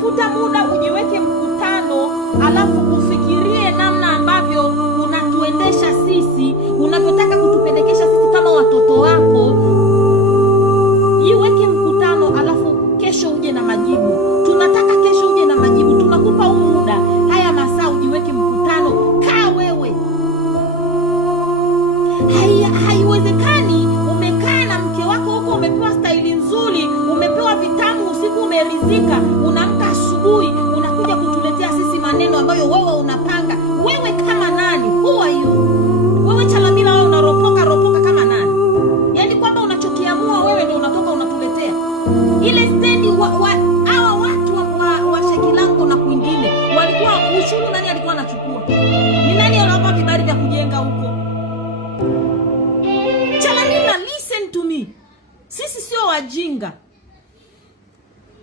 tafuta muda ujiweke mkutano, alafu ufikirie namna ambavyo unatuendesha sisi, unavyotaka kutupelekesha sisi kama watoto wako. Jiweke mkutano, alafu kesho uje na majibu. Tunataka kesho uje na majibu, tunakupa muda, haya masaa ujiweke mkutano. Kaa wewe. Haiwezekani umekaa na mke wako huko, umepewa staili nzuri, umepewa vitamu usiku, umeridhika, unaamka asubuhi unakuja kutuletea sisi maneno ambayo wewe unapanga. Wewe kama nani? Who are you? Wewe Chalamila, wewe unaropoka kama nani? Yaani kwamba unachokiamua wewe ndio unatoka unatuletea. Ile stendi hawa watu wa Shekilango na kwingine walikuwa ushuru, nani alikuwa anachukua? Ni nani anawapa vibali vya kujenga huko? Chalamila, listen to me. Sisi sio wajinga.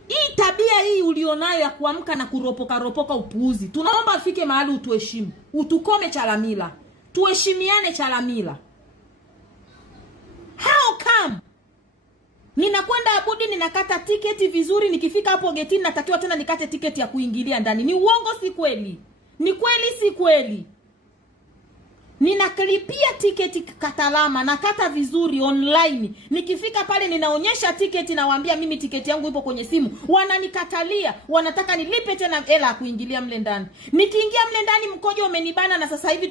Hii tabia hii ulionayo ya kuamka na kuropoka upuuzi, tunaomba afike mahali utuheshimu. Utukome Chalamila. Tuheshimiane Chalamila. How come? Ninakwenda abudi, ninakata tiketi vizuri, nikifika hapo getini natakiwa tena nikate tiketi ya kuingilia ndani. Ni uongo si kweli? Ni kweli si kweli? Ninaklipia tiketi Katalama, nakata vizuri online. Nikifika pale ninaonyesha tiketi, nawaambia mimi tiketi yangu ipo kwenye simu. Wananikatalia, wanataka nilipe tena hela kuingilia mle ndani. Nikiingia mle ndani mkojo umenibana, na sasa hivi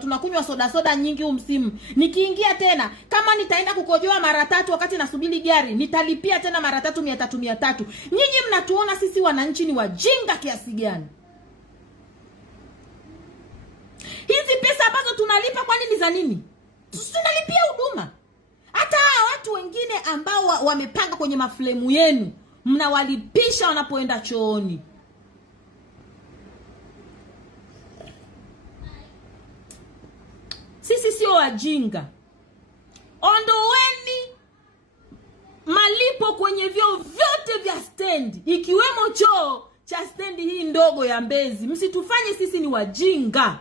tunakunywa soda nyingi huu msimu. Nikiingia tena, kama nitaenda kukojoa mara 3 wakati nasubiri gari, nitalipia tena mara 3 300. Nyinyi mnatuona sisi wananchi ni wajinga kiasi gani? Hizi pesa ambazo tunalipa kwa nini za nini? Tunalipia huduma. Hata watu wengine ambao wamepanga kwenye maflemu yenu, mnawalipisha wanapoenda chooni. Sisi sio wajinga. Ondoweni malipo kwenye vyoo vyote vya stendi, ikiwemo choo cha stendi hii ndogo ya Mbezi. Msitufanye sisi ni wajinga.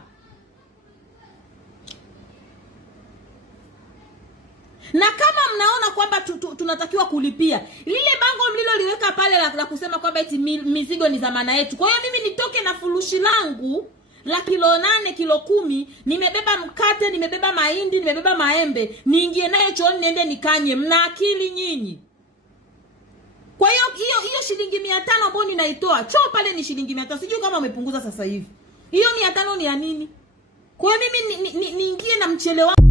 Na kama mnaona kwamba tunatakiwa kulipia, lile bango mliloliweka pale la kusema kwamba eti mizigo ni zamana yetu. Kwa hiyo mimi nitoke na furushi langu la kilo 8, kilo 10, nimebeba mkate, nimebeba mahindi, nimebeba maembe, niingie nayo chooni niende nikanye. Mna akili nyinyi? Kwa hiyo shilingi 500 ambayo ninaitoa choo pale ni shilingi 500. Sijui kama umepunguza sasa hivi. Hiyo 500 ni ya nini? Kwa hiyo mimi niingie na mchele wangu